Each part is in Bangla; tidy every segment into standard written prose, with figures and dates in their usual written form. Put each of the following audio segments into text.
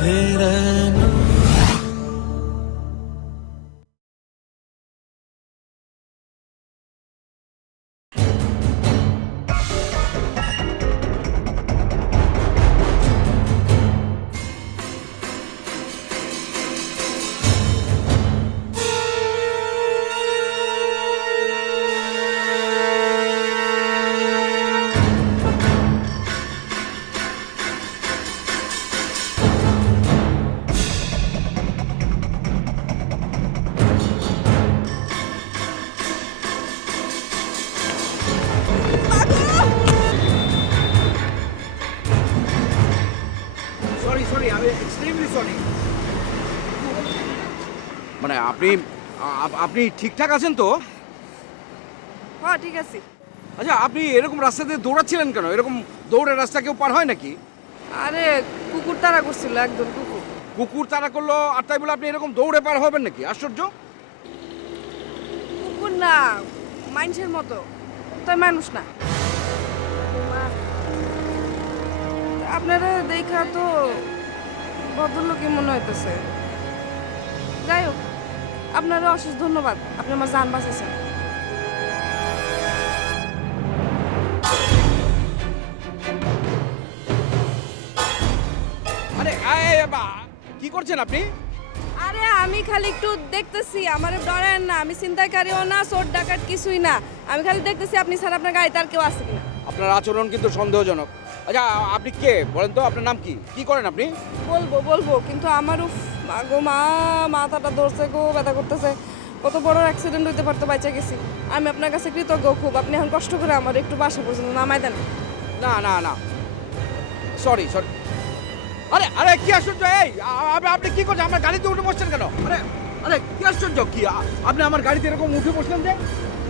ధీరను সরি সরি, আমি এক্সট্রিমলি সরি। মানে আপনি আপনি ঠিকঠাক আছেন তো? হ্যাঁ ঠিক আছে। আচ্ছা, আপনি এরকম রাস্তাতে দৌড়াচ্ছিলেন কেন? এরকম দৌড়ে রাস্তা কেউ পার হয় নাকি? আরে কুকুর তাড়া করছিল, একদম কুকুর। কুকুর তাড়া করলো আর তাই বলে আপনি এরকম দৌড়ে পার হবেন নাকি? আশ্চর্য। কুকুর না, মানুষের মতো, তাই মানুষ না। আপনারা দেখা তো ভদ্রলোকই মনে হইতেছে। যাই হোক, আপনারও অশেষ ধন্যবাদ, আপনি আমার জান বাঁচাইছেন। আরে কি করছেন আপনি? আরে আমি খালি একটু দেখতেছি, আমারে ডরেন না, আমি ছিনতাইকারীও না, চোর ডাকাত কিছুই না। আমি খালি দেখতেছি আপনি ছাড়া আপনার গাড়িতে আর কেউ আছে কিনা। আপনার আচরণ কিন্তু সন্দেহজনক। আচ্ছা, আপনি কে বলেন তো? আপনার নাম কি? কি করেন আপনি? বলবো বলবো, কিন্তু আমার গো মা, মাথাটা ধরছে গো, ব্যথা করতেছে। কত বড় অ্যাক্সিডেন্ট হইতে পারতো, বাঁচা গেছি। আমি আপনার কাছে কৃতজ্ঞ খুব, আপনি এখন কষ্ট করে আমার একটু বাসা পর্যন্ত নামাই দেন। না না না, সরি সরি। আরে আরে কি আশ্চর্য! এই আপনি কি করছেন? আমার গাড়িতে উঠে বসছেন কেন? আরে আরে কি আশ্চর্য! কি আপনি আমার গাড়িতে এরকম উঠে বসলেন যে?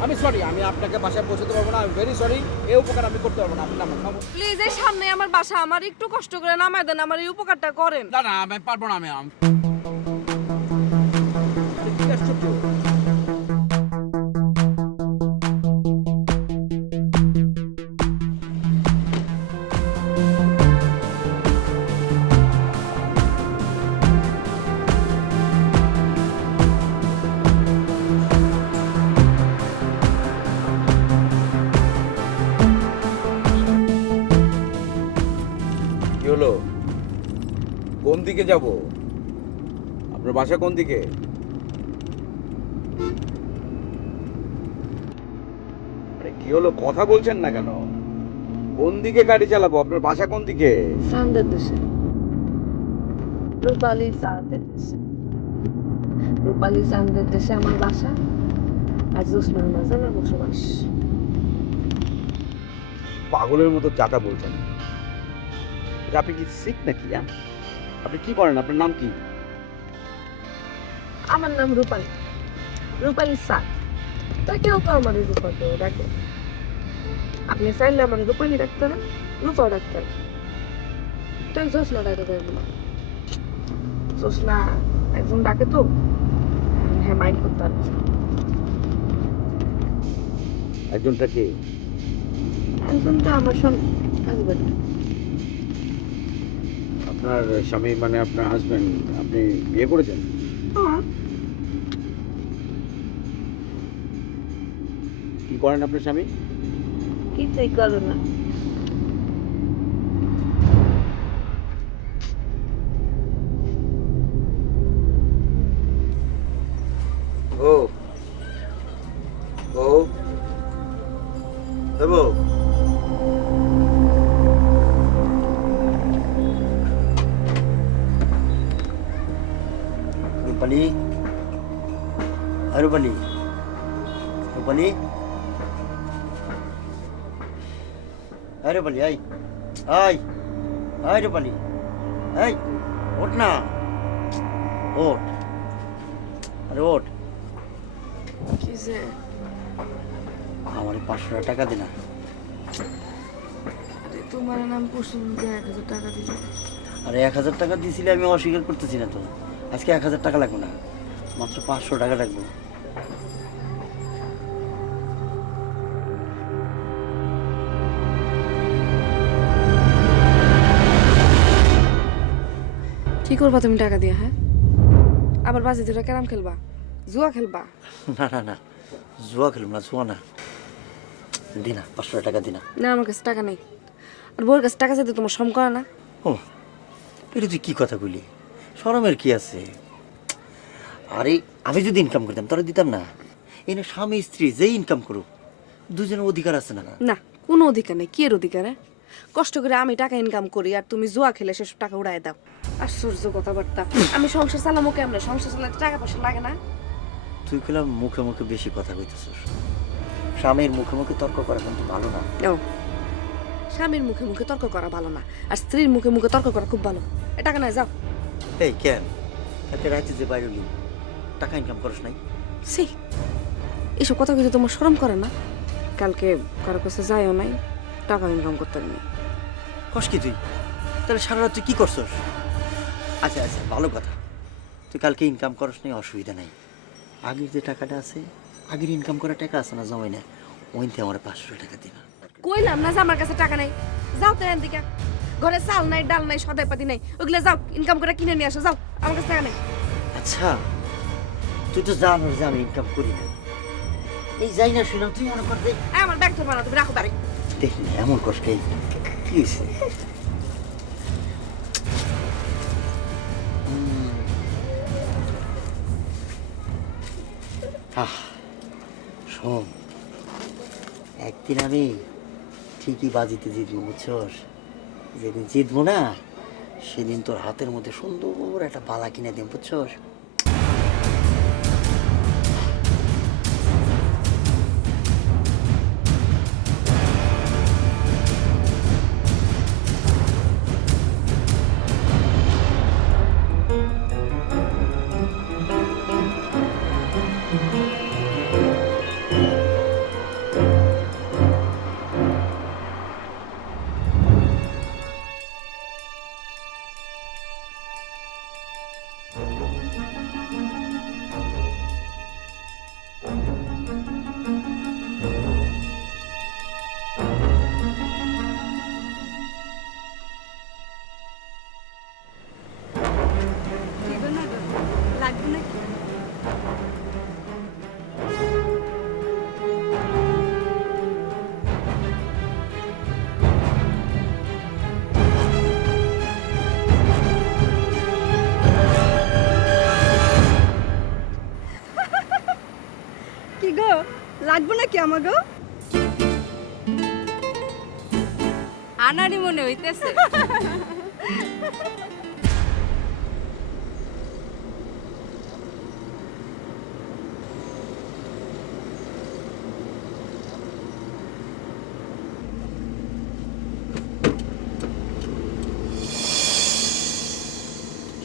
আমি সরি, আমি আপনাকে বাসায় পৌঁছাতে পারবো না। আমি ভেরি সরি, এই উপকার আমি করতে পারবো না। আপনি নামুন নামুন। প্লিজ, এই সামনে আমার বাসা, আমার একটু কষ্ট করে নামাই দেন, আমার এই উপকারটা করেন। না না, আমি পারবো না। কি আশ্চর্য! কি হলো? কোন দিকে যাব? আপনার বাসা কোন দিকে? আরে কি হলো, কথা বলছেন না কেন? কোন দিকে গাড়ি চালাবো? আপনার বাসা কোন দিকে? চাঁদের দেশে, রূপালী চাঁদের দেশে, রূপালী চাঁদের দেশে আমার বাসা, আর জোসনার মাঝে আমার বসবাস। পাগলের মতো চাটা বলছেন। আচ্ছা, আপনি কি সিক নাকি? আপনি কি করেন? আপনার নাম কি? আমার নাম রূপালী, রূপালী চাঁদ। তা কেউ তো আমার রূপা কেউ ডাকে। আপনি চাইলে আমার রূপালী ডাক্তার, রূপা ডাক্তার, তাই জোসনা ডাকে দেয় না। জোসনা একজন ডাকে তো, হ্যাঁ মাইন্ড করতে পারছি। একজনটা কে? একজনটা আমার স্বামী, হাজবেন্ড। আপনার স্বামী মানে আপনার হাজবেন্ড? আপনি বিয়ে করেছেন? কি করেন আপনার স্বামী? কিছুই করে না। ও ও দেবো। রূপালী, রূপালী, রূপালী, রূপালী, আই আই আই রূপালী, এই ওঠ না, ওঠ, আরে ওঠ। কিসে? আমার 500 টাকা দে না। তোমার নাম পরশু 1000 টাকা দিল। আরে 1000 টাকা দিছিলে, আমি অস্বীকার করতেছি না তো। আজকে 1000 টাকা লাগবে না, মাত্র 500 টাকা লাগবে। কি করবা তুমি টাকা দিয়ে? হ্যাঁ, আবার বাজি ধরে ক্যারাম খেলবা, জুয়া খেলবা? না না না, জুয়া খেলুম না, জুয়া না। দিনা 500 টাকা দিনা। না, আমার কাছে টাকা নেই। আর বউয়ের কাছে টাকা চাইতে তোমার শরম করে না? ও, এটা তুই কি কথা বলি? শরমের কি আছে? আরে আমি যদি ইনকাম করতাম তাহলে দিতাম না। এনে স্বামী স্ত্রী যেই ইনকাম করুক, দুজনের অধিকার আছে না? না, কোনো অধিকার নেই। কি এর অধিকার? কষ্ট করে আমি টাকা ইনকাম করি আর তুমি জুয়া খেলে সেসব টাকা উড়াই দাও। আশ্চর্য কথাবার্তা। আমি সংসার চালামো কেমনে? সংসার চালাতে টাকা পয়সা লাগে না? তুই খেলাম মুখে মুখে বেশি কথা কইতেছিস। স্বামীর মুখে মুখে তর্ক করা কিন্তু ভালো না। ও, স্বামীর মুখে মুখে তর্ক করা ভালো না, আর স্ত্রীর মুখে মুখে তর্ক করা খুব ভালো। এ টাকা নাই, যাও। এই কেন কালকে রাতে যে বাইরে হলি, টাকা ইনকাম করিস নাই? সি, এসব কথা কিন্তু তোমার শরম করে না? কালকে কারো কাছে যাইও নাই, টাকা ইনকাম করতে নেই। কস কি তুই? তাহলে সারা রাত তুই কি করছস? আচ্ছা আচ্ছা, ভালো কথা। তুই কালকে ইনকাম করস নাই, অসুবিধা নাই। আগের যে টাকাটা আছে, আগের ইনকাম করা টাকা আছে না, জমাই না, ওইতে আমার 500 টাকা দিবা। কইলাম না যে আমার কাছে টাকা নাই। যাও তো এদিকে, ঘরে চাল নাই, ডাল নাই, সদাই পাতি নাই, ওগুলো যাও ইনকাম করে কিনে নিয়ে আসো। যাও, আমার কাছে টাকা নেই। আচ্ছা, তুই তো জানোস যে আমি ইনকাম করি না। এই যাই না শুনলাম তুই মনে কর যে আমার ব্যাগ ধরবা না, তুমি রাখো বাড়ি। দেখি না এমন কষ্ট কি হয়েছে? শোন, একদিন আমি ঠিকই বাজিতে জিতবো, বুঝছস? যেদিন জিতবো না, সেদিন তোর হাতের মধ্যে সুন্দর একটা বালা কিনে দিন, বুঝছস? লাগবে নাকি? কি গো, লাগবে নাকি আমাগো? আনারই মনে হইতেছে।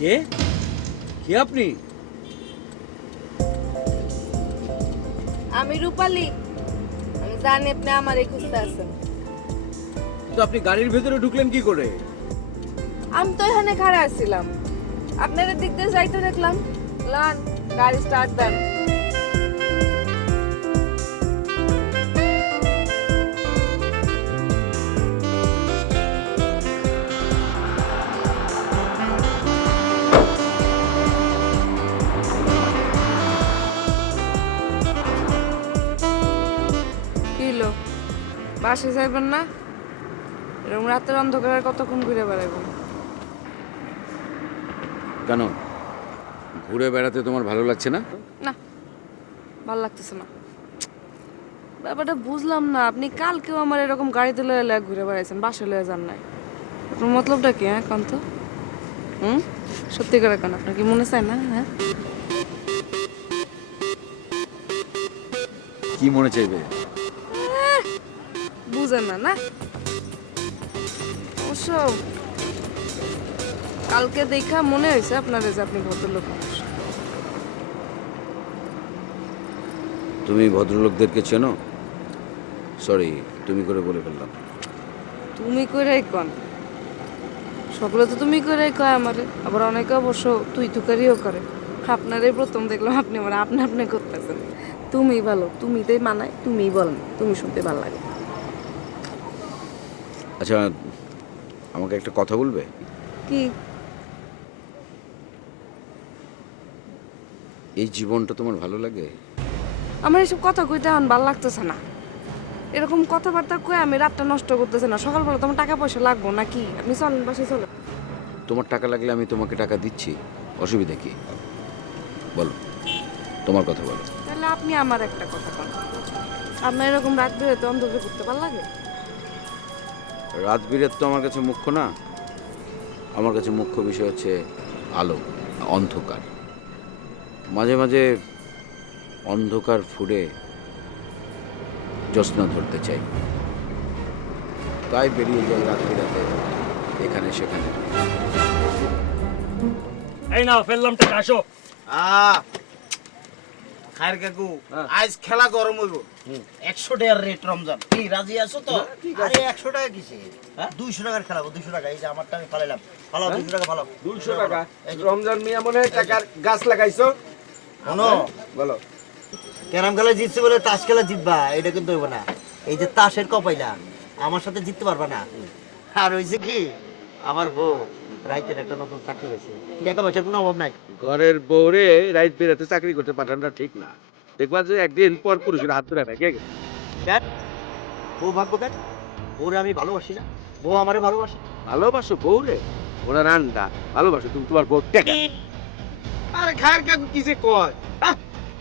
কে কে আপনি? আমি রূপালী। আমি জানি আপনি আমারই খুঁজতে আছেন। তো আপনি গাড়ির ভেতরে ঢুকলেন কি করে? আমি তো এখানে খাড়া আছিলাম, আপনার দিক দিয়ে যাইতে দেখলাম। লন, গাড়ি স্টার্ট দেন। বাসে যাইবেন না? এরকম রাতের অন্ধকারে কতক্ষণ ঘুরে বেড়াইবেন? কেন, ঘুরে বেড়াতে তোমার ভালো লাগছে না? না, ভালো লাগতেছে না। ব্যাপারটা বুঝলাম না। আপনি কালকেও আমার এরকম গাড়িতে লয়ে ঘুরে বেড়াইছেন, বাসে লয়ে যান নাই। আপনার মতলবটা কি? হ্যাঁ, কান্ত সত্যি করে কেন? আপনার কি মনে চায় না? হ্যাঁ, কি মনে চাইবে? বুঝেন না না? অবশ্য কালকে দেখা মনে হয়েছে আপনাদের যে আপনি ভদ্রলোক মানুষ। তুমি ভদ্রলোকদেরকে চেনো? সরি, তুমি করে বলে ফেললাম। তুমি কইরাই কন। সকলে তো তুমি কইরাই কয় আমারে, আবার অনেকে অবশ্য তুই তুকারিও করে। আপনারই প্রথম দেখলাম আপনি আমার আপনি আপনি করতেছেন। তুমি ভালো, তুমিতেই মানায়, তুমিই বলেন, তুমি শুনতে ভালো লাগে। আচ্ছা, আমাকে একটা কথা বলবে? কি? এই জীবনটা তোমার ভালো লাগে? আমার এসব কথা কইতে এখন ভালো লাগতেছে না। এরকম কথাবার্তা কয়ে আমি রাতটা নষ্ট করতেছে না। সকালবেলা তোমার টাকা পয়সা লাগবো নাকি? আপনি চলেন, বাসায় চলেন। তোমার টাকা লাগলে আমি তোমাকে টাকা দিচ্ছি, অসুবিধা কি? বলো, তোমার কথা বলো। তাহলে আপনি আমার একটা কথা বলেন, আপনার এরকম রাত বেরোতে অন্ধকার করতে ভালো লাগে? রাত বিরেত তো আমার কাছে মুখ্য না। আমার কাছে মুখ্য বিষয় হচ্ছে আলো, অন্ধকার। মাঝে মাঝে অন্ধকার ফুড়ে জ্যোৎস্না ধরতে চাই, তাই বেরিয়ে যাই রাত বিরাতে এখানে সেখানে। এই নাও ফেললাম টাকা, আসো। খায়ের কাকু আজ খেলা গরম হইব। 100 টাকার রেট রমজান, কি রাজি আছো তো? আরে 100 টাকা কিসে? 200 টাকার খেলাবো, 200 টাকা। এই যে আমারটা আমি ফালাইলাম, ফালাও 200 টাকা ফালাও। 200 টাকা? রমজান মিয়া মনে হয় টাকার গাছ লাগাইছো। শোনো, বলো। ক্যারাম খেলা জিতছি বলে তাস খেলা জিতবা, এটা কিন্তু হইব না। এই যে তাসের কপাইলা, আমার সাথে জিততে পারবা না। আর হইছে কি, আমার বউ রাইতের একটা নতুন চাকরি হয়েছে, টাকা পয়সার কোনো অভাব নাই। ঘরের বউরে রাইত বেরাতে চাকরি করতে পাঠানোটা ঠিক না। দেখবা যে একদিন পর পুরুষের হাত ধরে নেয়। কেন বউ ভাববো কেন? বউরে আমি ভালোবাসি না? বউ আমারে ভালোবাসে। ভালোবাসো বউরে? ওরা রান্না ভালোবাসো, তুমি তোমার বউ টাকা। আরে খায়ের কাকু কি যে কয়,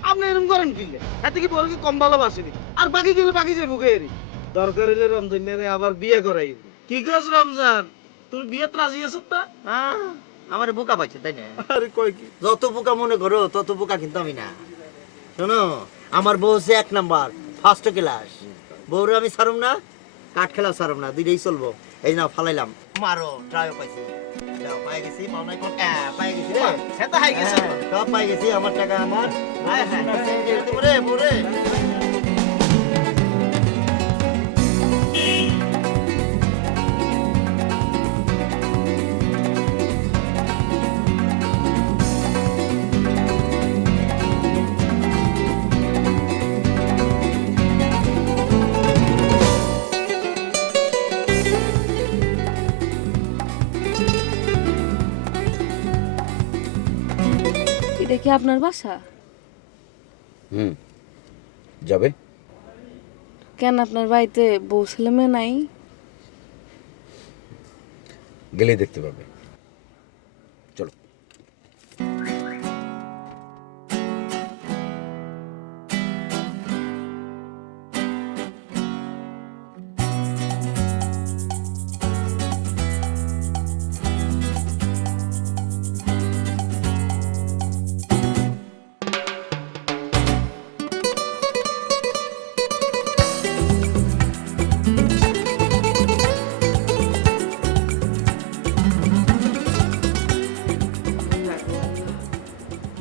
আপনি এরকম করেন কি? এতে কি বলে কি কম ভালোবাসেনি? আর বাকি গেলে বাকি যে বুকে এরি দরকার হলে রমজান আবার বিয়ে করাই। কি কাজ রমজান, তুমি বিয়ে রাজি আছো তা? আমারে বোকা পাইছে তাই না? আরে কয় কি? যত বোকা মনে করো তত বোকা কিন্তু আমি না। শোনো, আমার বউ হচ্ছে 1 নাম্বার, ফার্স্ট ক্লাস। বউরে আমি ছাড়ুম না, কাঠ খেলা ছাড়ুম না, দুইটাই চলবো। এই নাও ফালাইলাম, মারো। ট্রাইও পাইছি, যাও পাই গেছি। মাওনাই কোন পাই গেছি রে, সেটা হাই গেছে। সব পাই গেছি। আমার টাকা আমার। হায় হায়। বউরে বউরে এটা কি আপনার বাসা? যাবে? কেন আপনার বাড়িতে বউ ছেলে মেয়ে নাই? গেলেই দেখতে পাবে। চলো।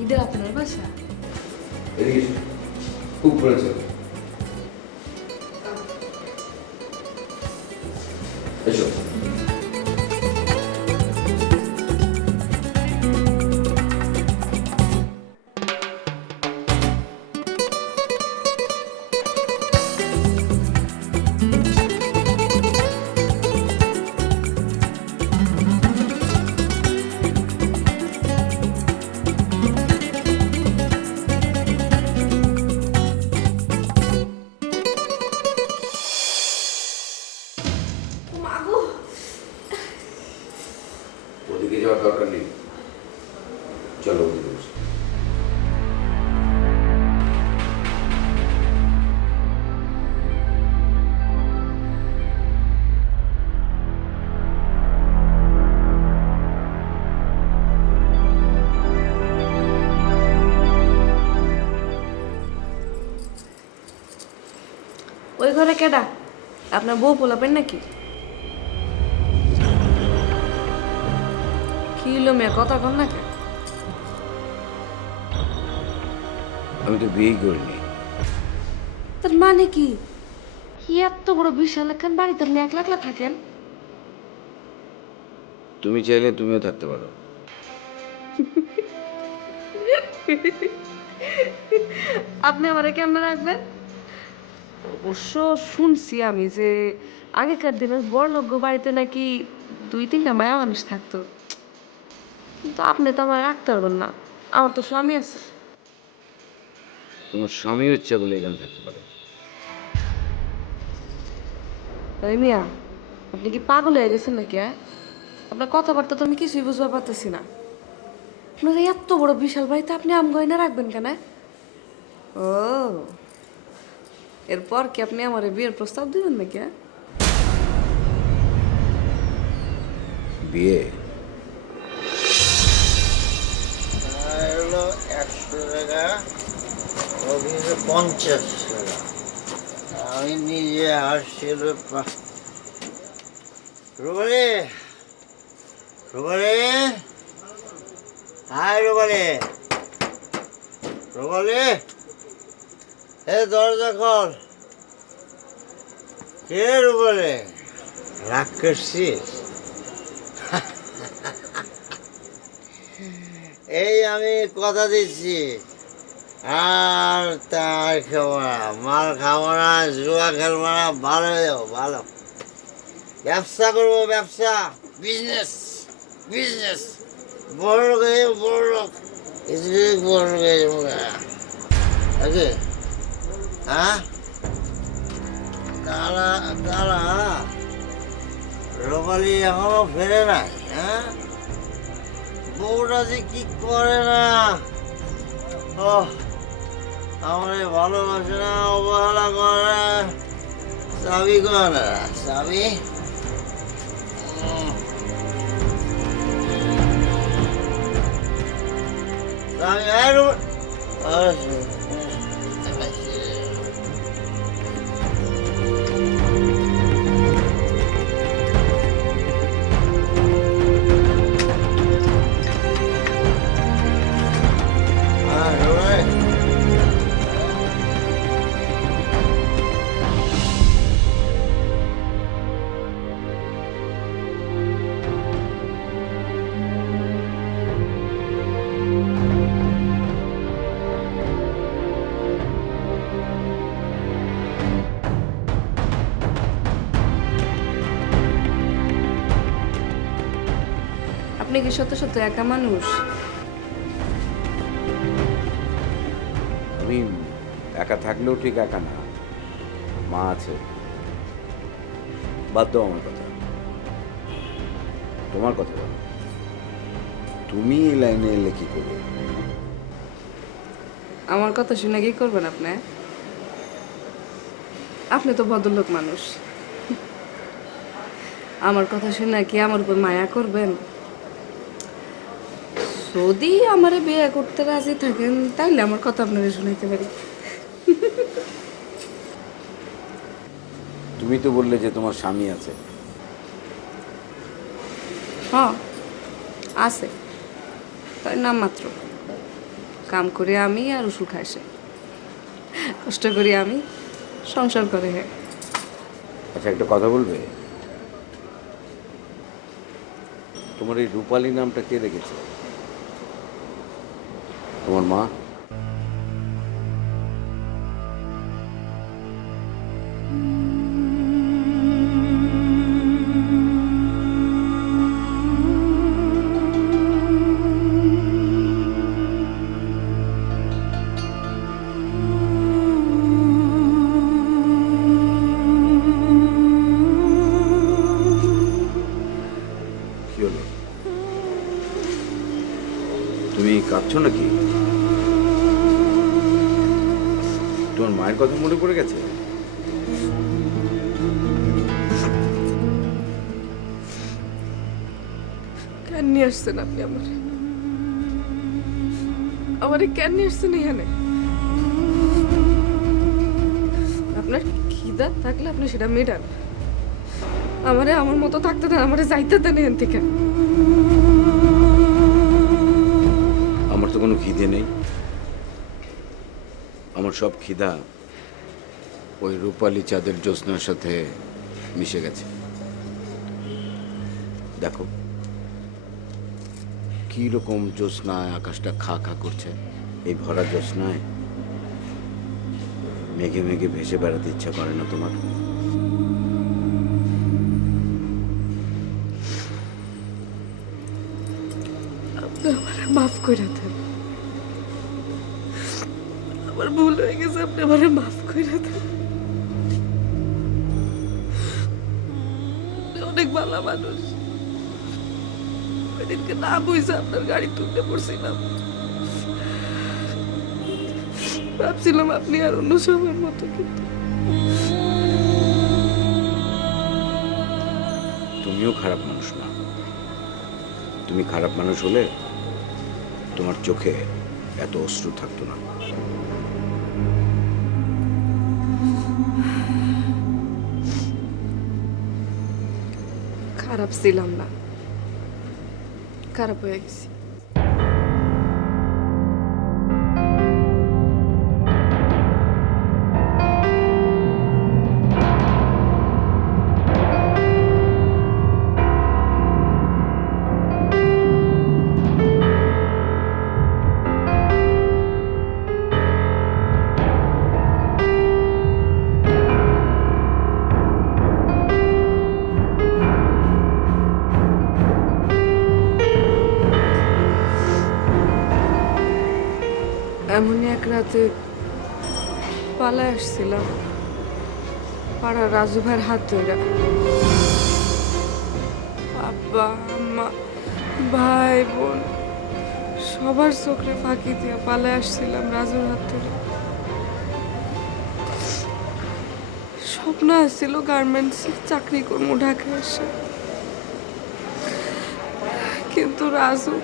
এটা আপনার বাসা? খুব পড়েছে। এসো। ওদিকে যাওয়ার দরকার নেই, চলো ওদিকে বসি। ওই ঘরে কেডা? আপনার বউ পোলাবেন নাকি? কি হলো মেয়ে, কথা কন না কেন? আমি তো বিয়েই করিনি। তার মানে কি? কি এত বড় বিশাল একখান বাড়িতে আপনি একলা একলা থাকেন? তুমি চাইলে তুমিও থাকতে পারো। আপনি আমারে কেমন রাখবেন? অবশ্য শুনছি আমি যে আগেকার দিনের বড়লোক বাড়িতে নাকি 2-3টা মায়া মানুষ থাকতো, কিন্তু আপনি তো আমার রাখতে পারবেন না, আমার তো স্বামী আছে। তোমার স্বামীও ইচ্ছা করলে এখানে থাকতে পারে। এই মিয়া, আপনি কি পাগল হয়ে গেছেন নাকি? আপনার কথাবার্তা তো আমি কিছুই বুঝতে পারতেছি না। আপনার এত বড় বিশাল বাড়িতে আপনি আম গয়না রাখবেন কেন? ও, এরপর কি আপনি আমার বিয়ের প্রস্তাব দিবেন নাকি? বিয়ে? হলো 100 টাকা, অফিসে 50 টাকা। আমি নিজে আসছি। রুবালি, রুবালি, হাই রুবালি, রুবালি, এ দরজা খোল। কে রুবালি? রাগ করছিস? এই আমি কথা দিচ্ছি, আর তার খাবো না, মাল খাবো না, জুয়া খেলবো না, ভালো ভালো ব্যবসা করবো, ব্যবসা, বিজনেস, বিজনেস, বড় লোক হয়ে যাবো, বড় লোক, বড় লোক হয়ে যাবো। ওকে, হ্যাঁ, তারা তারা রুবালি এখনো ফেরে নাই। হ্যাঁ, বউটা যে কি করে না, ও আমার ভালোবাসে না, অবহেলা করে। চাবি করে, চাবি আপনি কি সত্য সত্য একা মানুষ? আমি একা থাকলেও ঠিক একা না, মা আছে। বাদ দাও আমার কথা, তোমার কথা বলো। তুমি এই লাইনে এলে কি করবে? আমার কথা শুনে কি করবেন আপনি? আপনি তো ভদ্রলোক মানুষ, আমার কথা শুনে কি আমার উপর মায়া করবেন? যদি আমারে বিয়ে করতে রাজি থাকেন তাইলে আমার কথা আপনারা শুনাইতে পারি। তুমি তো বললে যে তোমার স্বামী আছে। হ্যাঁ আছে, তাই নাম মাত্র। কাম করে আমি আর ওষুধ খাই সে, কষ্ট করি আমি, সংসার করে হে। আচ্ছা, একটা কথা বলবে, তোমার এই রূপালী নামটা কে রেখেছে? তোমার মা? কি হলো, তুমি কাঁদছো নাকি? তোমার মায়ের কথা মনে পড়ে গেছে? কেন নিয়ে আসছেন আপনি আমারে কেন নিয়ে আসছেন এখানে? আপনার খিদা থাকলে আপনি সেটা মেটান, আমারে আমার মতো থাকতে দেন, আমারে যাইতে দেন এখান থেকে। আমার তো কোনো খিদে নেই, আমার সব খিদা ওই রূপালী চাঁদের জ্যোৎস্নার সাথে মিশে গেছে। দেখো কি রকম জ্যোৎস্নায় আকাশটা খা খা করছে। এই ভরা জ্যোৎস্নায় মেঘে মেঘে ভেসে বেড়াতে ইচ্ছা করে না তোমার? আপনি আমারে মাফ করে দেন, আমার ভুল হয়ে গেছে, আপনি আমারে মাফ করে দেন। আপনি অনেক ভালো মানুষ। ওইদিনকে না বুঝে আপনার গাড়ি তুলতে পড়ছিলাম, ভাবছিলাম আপনি আর অন্য সময়ের মতো, কিন্তু তুমিও খারাপ মানুষ না। তুমি খারাপ মানুষ হলে তোমার চোখে এত অশ্রু থাকতো না। খারাপ ছিলাম না, খারাপ হয়ে গেছি। এমনই এক রাতে পালায় আসছিলাম পাড়ার রাজু ভাইয়ের হাত ধরে। আব্বা আম্মা ভাই বোন সবার চোখে ফাঁকি দিয়ে পালায় আসছিলাম রাজুর হাত ধরে। স্বপ্ন আসছিল গার্মেন্টসে চাকরি করবো ঢাকায় এসে, কিন্তু রাজু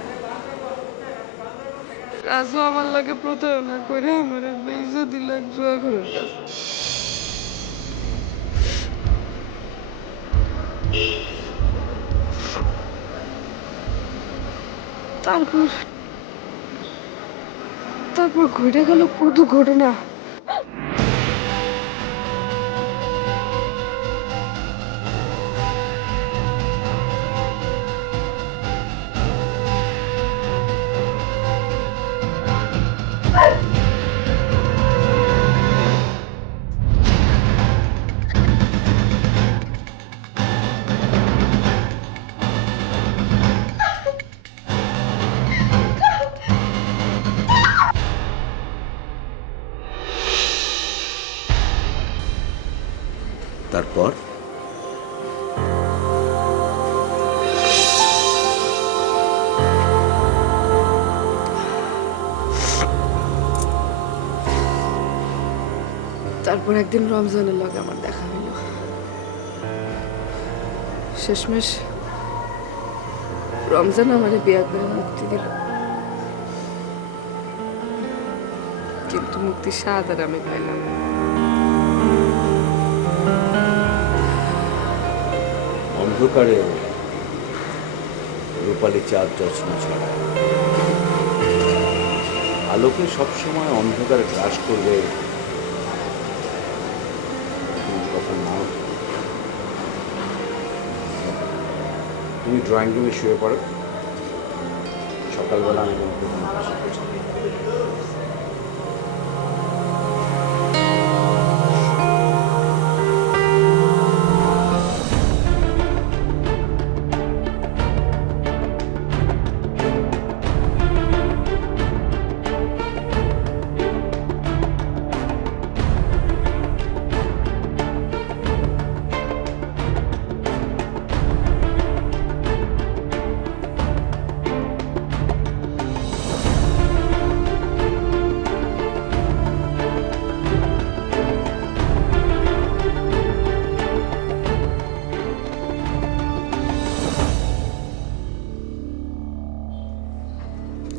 আমার লাগে প্রতারণা করে আমার বেইজ্জত দিল এক জুয়া ঘরের কাছে। তারপর ঘটে গেল কত ঘটনা। তারপর তারপর একদিন রমজানের লগে আমার দেখা হইল। শেষমেশ রমজান আমারে বিয়া করে মুক্তি দিল, কিন্তু মুক্তির স্বাদ আর আমি পাইলাম না। অন্ধকারে রূপালী চাঁদ জ্যোৎস্না ছড়ায়, আলোকে সবসময় অন্ধকার গ্রাস করবে কথা নাও। তুমি ড্রয়িং রুমে শুয়ে পড়ো, সকালবেলা আমি তোমাকে বাসায় পৌঁছে দেব।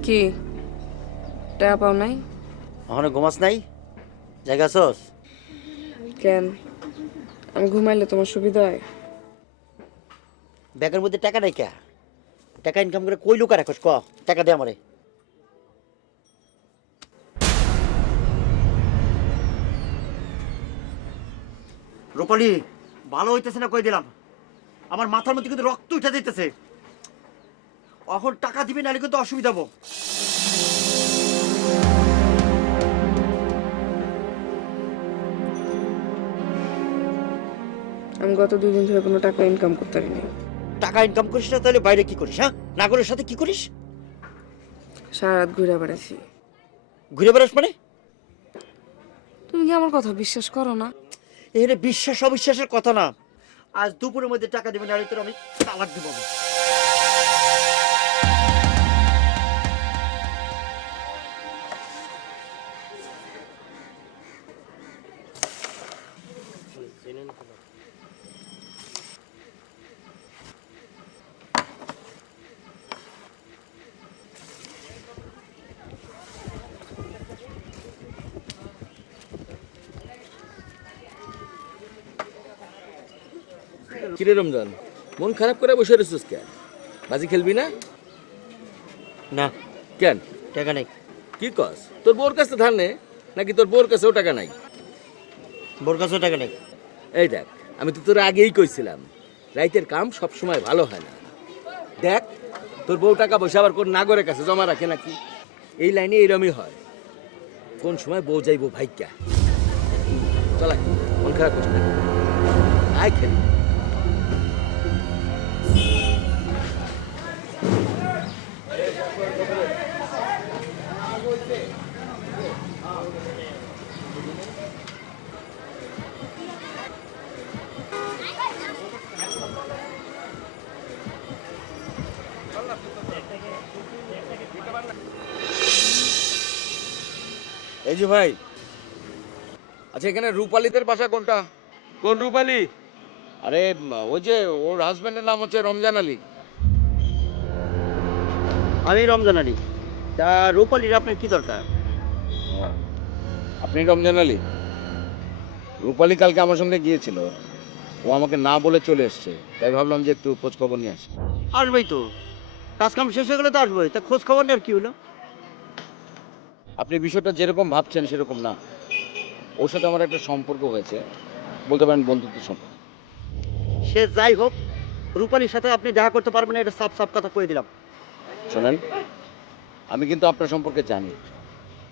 কি টাকা পাও নাই? ওখানে ঘুমাস নাই? জায়গা আছস? কেন, আমি ঘুমাইলে তোমার সুবিধা হয়? ব্যাগের মধ্যে টাকা নাই কে? টাকা ইনকাম করে কই লুকা রাখস ক? টাকা দে আমারে। রূপালী ভালো হইতেছে না কই দিলাম, আমার মাথার মধ্যে কিন্তু রক্ত উঠে যাইতেছে। এখন টাকা দিবি নাহলে কিন্তু অসুবিধা হবো। আমি গত 2 দিন ধরে কোনো টাকা ইনকাম করতে পারিনি। টাকা ইনকাম করিস না তাহলে বাইরে কি করিস? হ্যাঁ, নাগরের সাথে কি করিস? সারা রাত ঘুরে বেড়াচ্ছি। ঘুরে বেড়াস মানে? তুমি কি আমার কথা বিশ্বাস করো না? এর বিশ্বাস অবিশ্বাসের কথা না, আজ দুপুরের মধ্যে টাকা দেবেন আর তোর আমি তালাক দেবো। কিরে রমজান, মন খারাপ করে বসে রয়েছিস কেন? বাজি খেলবি না? না, কেন? টাকা নেই। কি কস? তোর বউর কাছে ধার নে, নাকি তোর বউর কাছেও টাকা নাই? বোর কাছেও টাকা নেই। এই দেখ, আমি তো তোর আগেই কইছিলাম রাইতের কাম সব সময় ভালো হয় না। দেখ, তোর বউ টাকা পয়সা আবার কোন নাগরের কাছে জমা রাখে নাকি? এই লাইনে এইরমই হয়, কোন সময় বউ যাইবো ভাইকা। চলা, মন খারাপ করিস না, আয় খেলি। এই যে ভাই, আচ্ছা এখানে রূপালীদের বাসা কোনটা? কোন রূপালী? আরে ওই যে ওর হাজবেন্ডের নাম হচ্ছে রমজান আলী। আমি রমজান আলী। তা রূপালীর আপনার কি দরকার? আপনি রমজান আলী? রূপালী কালকে আমার সঙ্গে গিয়েছিল, ও আমাকে না বলে চলে এসছে, তাই ভাবলাম যে একটু খোঁজ খবর নিয়ে আসি। আসবেই তো, কাজ কাম শেষ হয়ে গেলে তো আসবোই। তা খোঁজ খবর নেওয়ার কি হলো? আপনি বিষয়টা যেরকম ভাবছেন সেরকম না। ওর সাথে আমার একটা সম্পর্ক হয়েছে, বলতে পারেন বন্ধুত্ব সম্পর্ক। সে যাই হোক, রূপালীর সাথে আপনি দেখা করতে পারবেন না, এটা সাফ সাফ কথা কয়ে দিলাম। শোনেন, আমি কিন্তু আপনার সম্পর্কে জানি,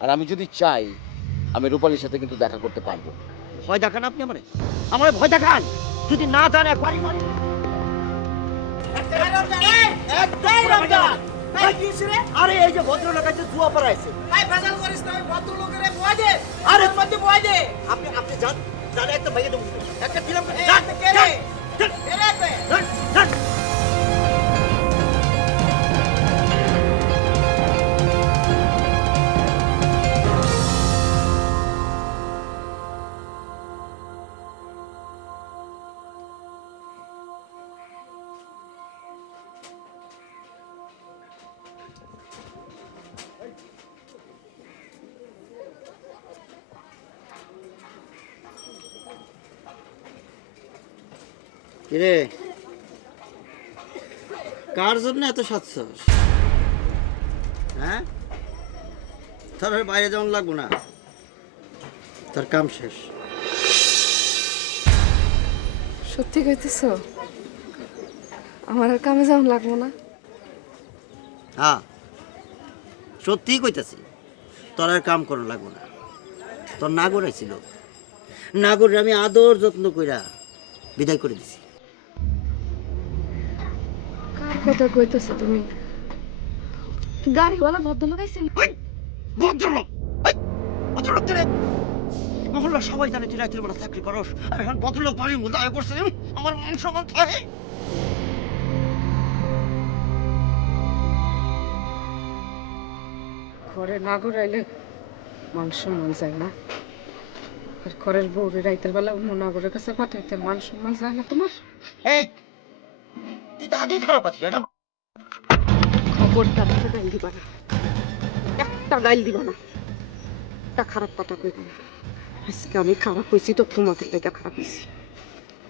আর আমি যদি চাই আমি রূপালীর সাথে কিন্তু দেখা করতে পারবো। ভয় দেখান আপনি আমারে, আমারে ভয় দেখান। যদি না জানে একবারই মারি। আরে এই যে ভদ্রলোক আছে জুয়া পড়াইছে। আরে আপনি আপনি যান, জানে একটা ভাইয়ে দেবো, একটা দিলাম। কিরে, কার জন্য এত সাতশোস? হ্যাঁ, তোর আর বাইরে যেমন লাগবো না, তোর কাম শেষ। সত্যি কইতেছো? আমার আর কামে যাওয়া লাগবো না? হ্যাঁ, সত্যিই কইতাছি, তোর আর কাম করানো লাগবো না। তোর নাগর আইছিল, নাগরে আমি আদর যত্ন কইরা বিদায় করে দিছি। কার কথা কইতেছো তুমি? গাড়িওয়ালা ভদ্রলোক আইছিল? ভদ্রলোক, ভদ্রলোক দিলে মহল্লা সবাই জানে তুই রাতের বেলা চাকরি করস, আর এখন ভদ্রলোক বাড়ির মধ্যে আয় করছে, আমার মান সম্মান থাকে? ঘরে না ঘুরাইলে মান সম্মান যায় না? আর ঘরের বউরে রাইতের বেলা অন্য নাগরের কাছে পাঠাইতে মান সম্মান যায় না তোমার? এই, তুই তো আগেই খারাপ আছিস, এটা খবরদার একটা গাইল দিবা না, একটা গাইল দিবা না, একটা খারাপ কথা কইবা না। আজকে আমি খারাপ হয়েছি তো তোমাদের থেকে খারাপ হয়েছি।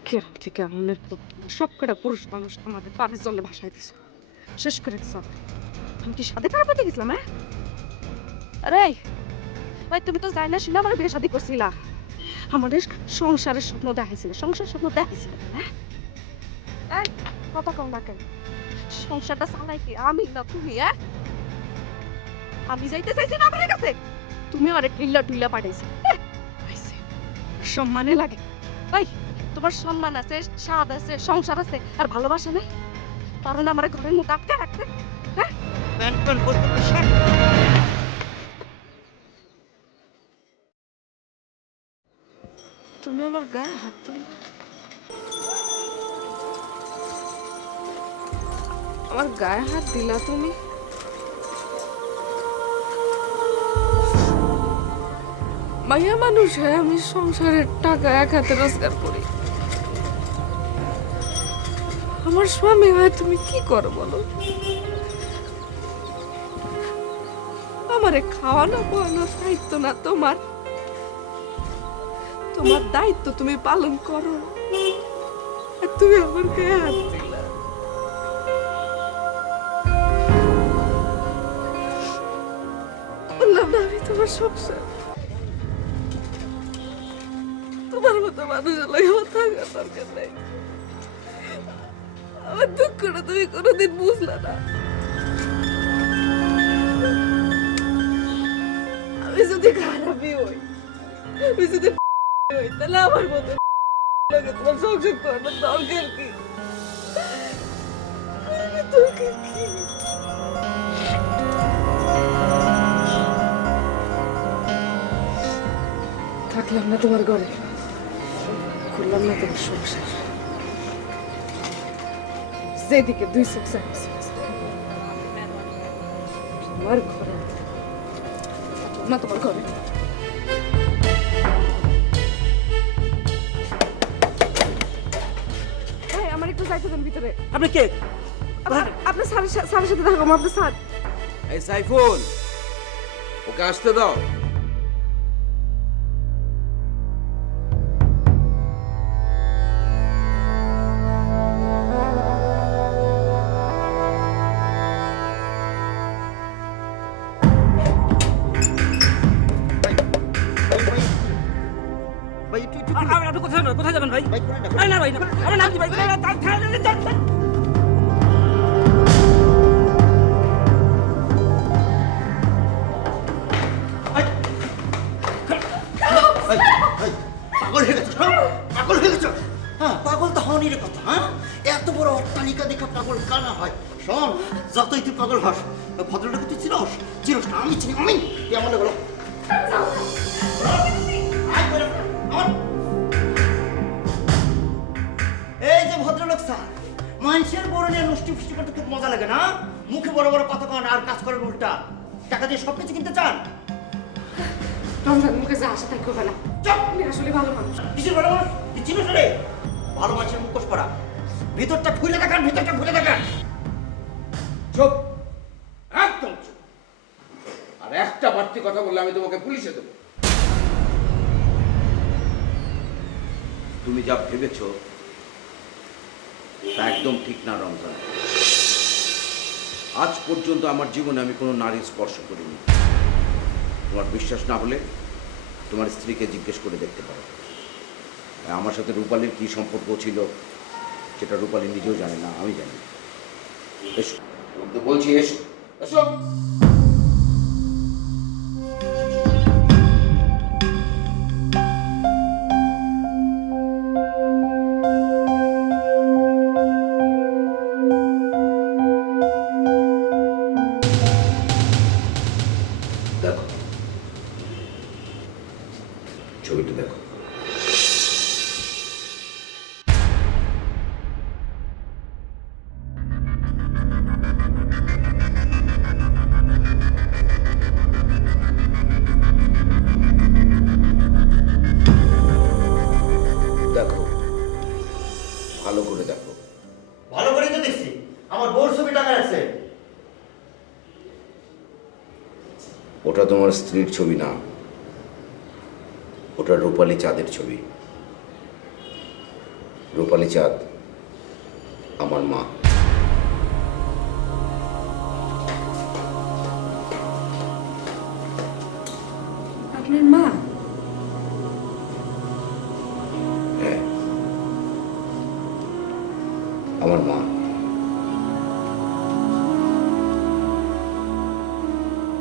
কেরাম থেকে আমাদের সব কটা পুরুষ মানুষ আমাদের পানির জলে ভাসাই দিছে, শেষ করে দিছ। আমি কি সাথে খারাপ হতে গেছিলাম? হ্যাঁ, আরে ভাই, তুমি তো যাই না শুনে আমার বিয়ে শাদী করছিলা, আমাদের সংসারের স্বপ্ন দেখাইছিল, সংসার স্বপ্ন দেখাইছিল। হ্যাঁ, কথা কম না কেন? সংসারটা চালাই কি আমি না তুমি? হ্যাঁ, আমি যাইতে চাইছি না আপনার কাছে, তুমি আরে টিল্লা টুল্লা পাঠাইছি। সম্মানে লাগে ভাই, তোমার সম্মান আছে, স্বাদ আছে, সংসার আছে, আর ভালোবাসা নেই? কারণ আমার ঘরের মুখ আটকে রাখতে। হ্যাঁ, প্যান্ট প্যান্ট করতে তুমি আমার গায়ে হাত তুলে আমার গায়ে হাত দিলা তুমি? মাইয়া মানুষ হয়ে আমি সংসারের টাকা এক হাতে রোজগার করি। আমার স্বামী হয় তুমি কি করো বলো? আমারে খাওয়ানো পড়ানোর দায়িত্ব না তোমার? তোমার দায়িত্ব তুমি পালন করো, আর তুমি আমার গায়ে হাত দিলা। বললাম না আমি তোমার সংসার, তোমার মতো মানুষের লাগে আমার থাকার দরকার নাই। আমার দুঃখটা তুমি কোনোদিন বুঝলা না। আমি যদি খারাপই হই, আমি যদি হই, তাহলে আমার মতো লাগে তোমার সংসার করানোর দরকার কি? দরকার কি? থাকলাম না তোমার ঘরে, করলাম না তোমার সংসার। যেদিকে দুই চোখ চাইছে তোমার ঘরে, না তোমার ঘরে। এই, আমার একটু যাইতে দেন ভিতরে। আপনি কে? আপনার স্যারের সাথে দেখা করবো। আপনার স্যার। এই সাইফুল, ওকে আসতে দাও। ভাই একটু একটু আপনি কোথায় যাবেন? কোথায় যাবেন ভাই? ভাই করে আরে না ভাই, না আমার নাম কি ভাই? পাগল হয়ে গেছো? পাগল হয়ে গেছো? হ্যাঁ, পাগল তো হওয়ারই কথা। হ্যাঁ, এত বড় অট্টালিকা দেখে পাগল কানা হয়? শোন, যতই তুই পাগল হস, ভদ্রলোক তুই চিনস? চিনস না? আমি চিনি। আমি তুই আমার বলো এই যে ভদ্রলোক স্যার, মানুষের বড় নিয়ে নষ্টি ফিষ্টি করতে খুব মজা লাগে না? মুখে বড় বড় কথা কন আর কাজ করেন উল্টা। টাকা দিয়ে সবকিছু কিনতে চান? রমজান মুখে যা আসে তাই করবে না। চুপ! আমি আসলে ভালো মানুষ। কিসের ভালো মানুষ? তুই চিনিস রে? ভালো মানুষের মুখোশ পরা। ভিতরটা খুলে দেখান, ভিতরটা খুলে দেখান। চুপ, একদম চুপ। আর একটা বাড়তি কথা বললে আমি তোমাকে পুলিশে দেবো। তুমি যা ভেবেছো তা একদম ঠিক না রমজান। আজ পর্যন্ত আমার জীবনে আমি কোনো নারী স্পর্শ করিনি। তোমার বিশ্বাস না হলে তোমার স্ত্রীকে জিজ্ঞেস করে দেখতে পারো। আমার সাথে রূপালীর কী সম্পর্ক ছিল সেটা রূপালী নিজেও জানে না, আমি জানি। এসো, তোমাকে বলছি এসো, এসো। দেখো ছবিটা দেখো। দেখো, ভালো করে দেখো। ভালো করেই তো দেখছি। আমার বউর ছবি টাকা আছে। ওটা তোমার স্ত্রীর ছবি না, ওটা রূপালী চাঁদের ছবি। রূপালী চাঁদ আমার মা। আপনার মা? হ্যাঁ, আমার মা।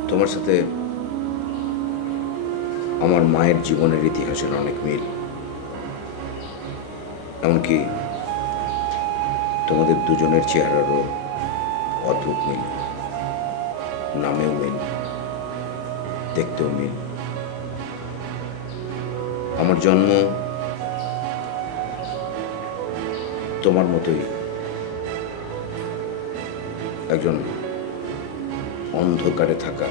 তোমার সাথে আমার মায়ের জীবনের ইতিহাসের অনেক মিল, এমনকি তোমাদের দুজনের চেহারারও অদ্ভুত মিল। নামেও মিল, দেখতেও মিল। আমার জন্ম তোমার মতোই একজন অন্ধকারে থাকা।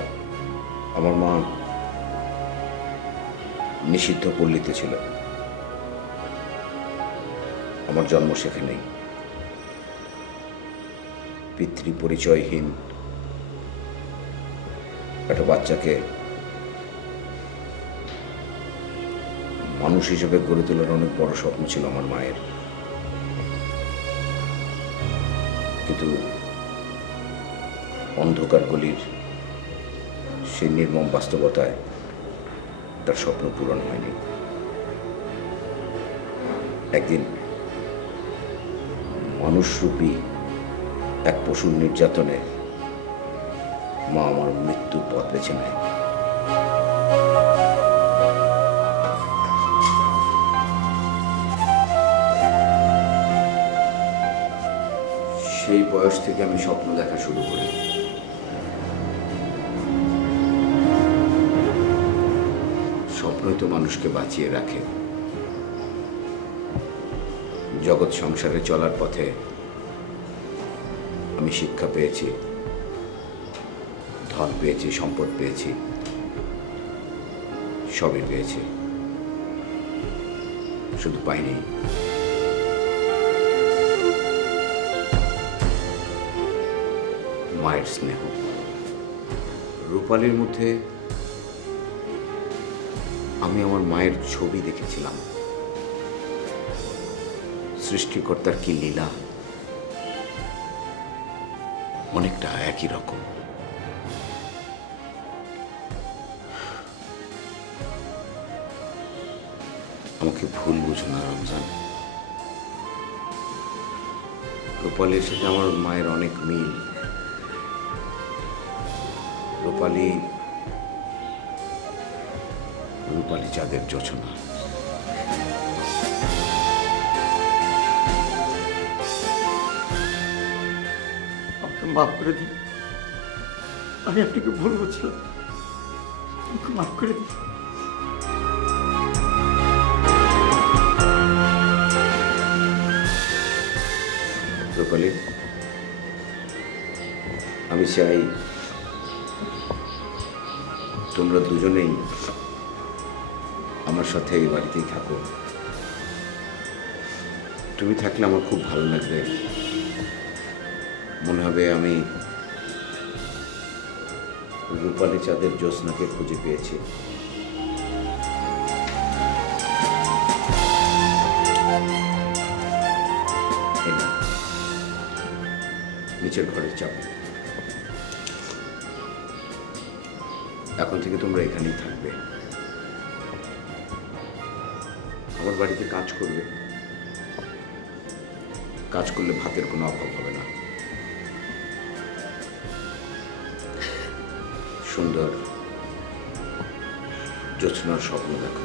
আমার মা নিষিদ্ধ পল্লীতে ছিল, আমার জন্ম সেখানেই। পিতৃ পরিচয়হীন একটা বাচ্চাকে মানুষ হিসেবে গড়ে তোলার অনেক বড় স্বপ্ন ছিল আমার মায়ের, কিন্তু অন্ধকার গলির সেই নির্মম বাস্তবতায় তার স্বপ্ন পূরণ হয়নি। একদিন মানুষরূপী এক পশুর নির্যাতনে মা আমার মৃত্যুর পথ বেছে নেয়। সেই বয়স থেকে আমি স্বপ্ন দেখা শুরু করি। স্বপ্নই তো মানুষকে বাঁচিয়ে রাখে। জগৎ সংসারে চলার পথে আমি শিক্ষা পেয়েছি, ধন পেয়েছি, সম্পদ পেয়েছি, সবই পেয়েছি, শুধু পাইনি মায়ের স্নেহ। রূপালীর মধ্যে আমি আমার মায়ের ছবি দেখেছিলাম। সৃষ্টিকর্তার কি লীলা, অনেকটা একই রকম। আমাকে ভুল বুঝো না রমজান, রূপালীর সাথে আমার মায়ের অনেক মিল। রূপালী চাঁদের জোছনা। আমাকে মাফ করে দিন, আমি আপনাকে ভুল বুঝলাম, আমাকে মাফ করে দিন। রূপালী, আমি চাই তোমরা দুজনেই আমার সাথে এই বাড়িতেই থাকো। তুমি থাকলে আমার খুব ভালো লাগবে, মনে হবে আমি রূপালী চাঁদের জ্যোৎস্নাকে খুঁজে পেয়েছি। এই নাও, নিচের ঘরের চাবি। এখন থেকে তোমরা এখানেই থাকবে, আমার বাড়িতে কাজ করবে। কাজ করলে ভাতের কোনো অভাব হবে না। সুন্দর জ্যোৎস্নার স্বপ্ন দেখো।